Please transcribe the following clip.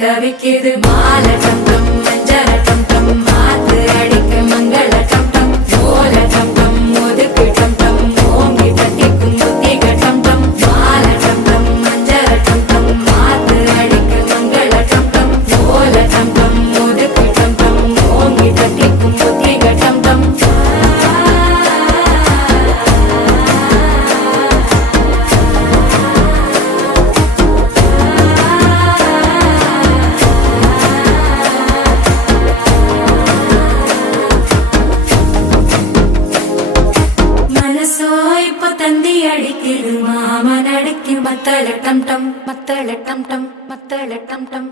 தவிக்குது மால டம் டம் மஞ்சள டம் டம் மாத்து அடிக்க மங்கள டம் டம் ஓல டம் டம் ஒதுக்கு டம் டம் ஓங்கி தட்டிக்கும் புத்திக டம் டம் மால டம் டம் மஞ்சள டம் டம் மாத்து அடிக்க மங்கள டம் டம் ஓல டம் டம் ஒதுக்கு டம் டம் ஓங்கி தட்டிக்கும் புத்திக டம் டம் தந்தி அடிக்குது மாமன் அடிக்கு மத்தள டம் டம் மத்தள டம் டம் மத்தள டம் டம்